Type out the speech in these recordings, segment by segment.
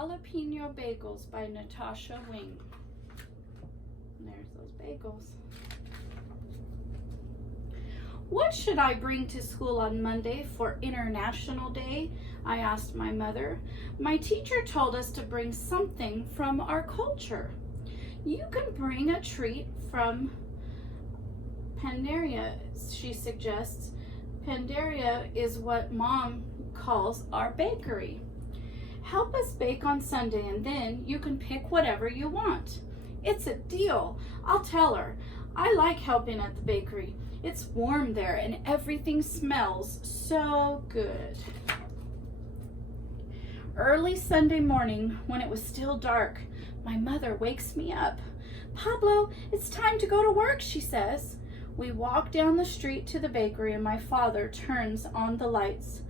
Jalapeno Bagels by Natasha Wing. And there's those bagels. What should I bring to school on Monday for International Day? I asked my mother. My teacher told us to bring something from our culture. You can bring a treat from Pandaria, she suggests. Pandaria is what Mom calls our bakery. Help us bake on Sunday and then you can pick whatever you want. It's a deal. I'll tell her. I like helping at the bakery. It's warm there and everything smells so good. Early Sunday morning, when it was still dark, my mother wakes me up. Pablo, it's time to go to work, she says. We walk down the street to the bakery and my father turns on the lights.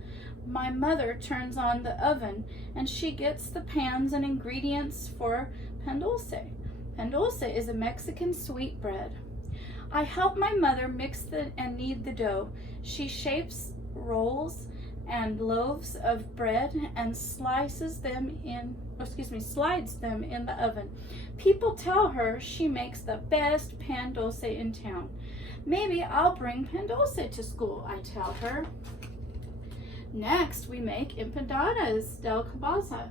My mother turns on the oven and she gets the pans and ingredients for pan dulce. Pan dulce is a Mexican sweet bread. I help my mother mix and knead the dough. She shapes rolls and loaves of bread and slides them in the oven. People tell her she makes the best pan dulce in town. Maybe I'll bring pan dulce to school, I tell her. Next, we make empanadas del cabaza,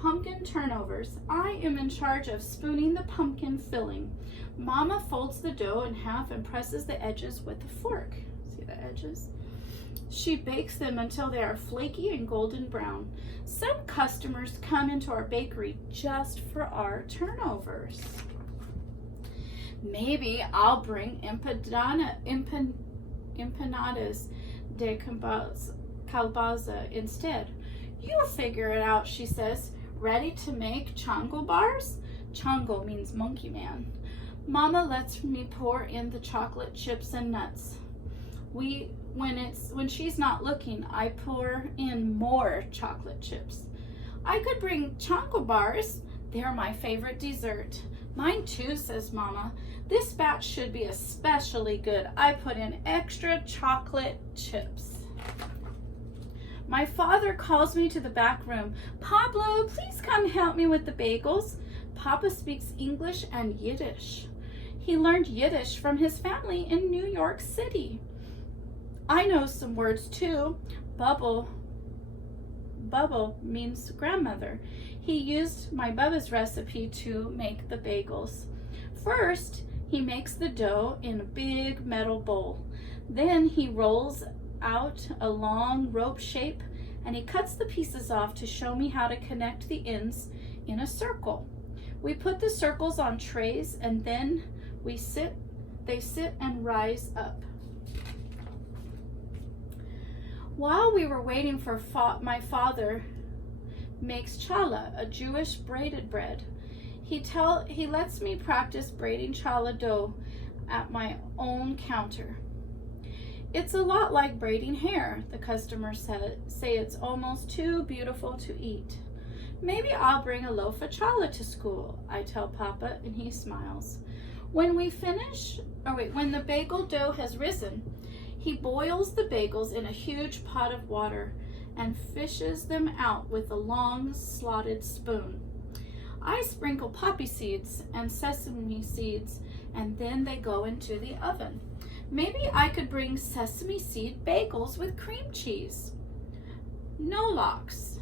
pumpkin turnovers. I am in charge of spooning the pumpkin filling. Mama folds the dough in half and presses the edges with a fork. See the edges? She bakes them until they are flaky and golden brown. Some customers come into our bakery just for our turnovers. Maybe I'll bring empanadas de calabaza instead. You'll figure it out, she says. Ready to make chango bars? Chango means monkey man. Mama lets me pour in the chocolate chips and nuts. When she's not looking, I pour in more chocolate chips. I could bring chango bars. They're my favorite dessert. Mine too, says Mama. This batch should be especially good. I put in extra chocolate chips. My father calls me to the back room. Pablo, please come help me with the bagels. Papa speaks English and Yiddish. He learned Yiddish from his family in New York City. I know some words too. Bubble means grandmother. He used my Bubba's recipe to make the bagels. First, he makes the dough in a big metal bowl. Then he rolls out a long rope shape and he cuts the pieces off to show me how to connect the ends in a circle. We put the circles on trays and then they sit and rise up. While we were waiting for my father makes challah, a Jewish braided bread. He lets me practice braiding challah dough at my own counter. It's a lot like braiding hair, the customers say it's almost too beautiful to eat. Maybe I'll bring a loaf of challah to school, I tell Papa, and he smiles. When the bagel dough has risen, he boils the bagels in a huge pot of water and fishes them out with a long slotted spoon. I sprinkle poppy seeds and sesame seeds and then they go into the oven. Maybe I could bring sesame seed bagels with cream cheese. No lox.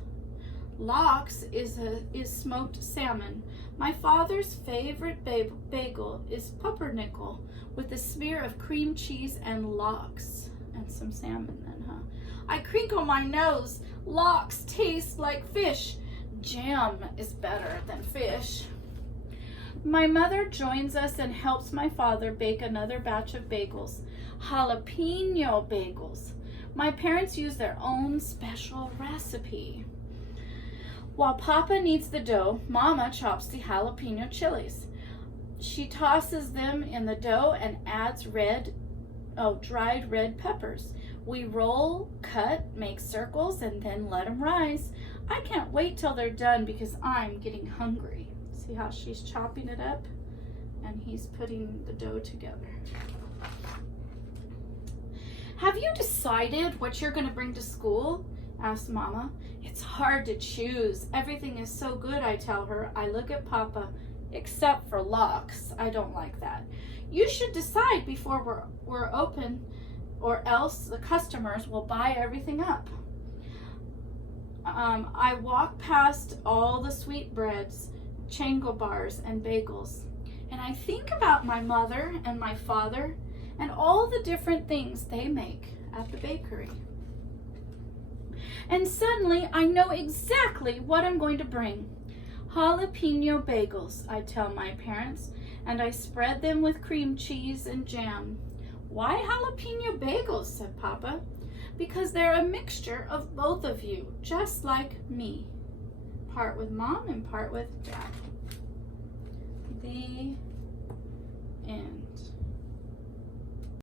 Lox is smoked salmon. My father's favorite bagel is pumpernickel with a smear of cream cheese and lox. And some salmon then, huh? I crinkle my nose. Lox taste like fish. Jam is better than fish. My mother joins us and helps my father bake another batch of bagels. Jalapeno bagels. My parents use their own special recipe. While Papa kneads the dough, Mama chops the jalapeno chilies. She tosses them in the dough and adds dried red peppers. We roll, cut, make circles, and then let them rise. I can't wait till they're done because I'm getting hungry. See how she's chopping it up? And he's putting the dough together. Have you decided what you're going to bring to school? Asked Mama. It's hard to choose. Everything is so good, I tell her. I look at Papa, except for lox. I don't like that. You should decide before we're open, or else the customers will buy everything up. I walk past all the sweetbreads, chango bars, and bagels, and I think about my mother and my father and all the different things they make at the bakery. And suddenly I know exactly what I'm going to bring. Jalapeno bagels, I tell my parents, and I spread them with cream cheese and jam. Why jalapeno bagels, said Papa. Because they're a mixture of both of you, just like me. Part with Mom and part with Dad. The end.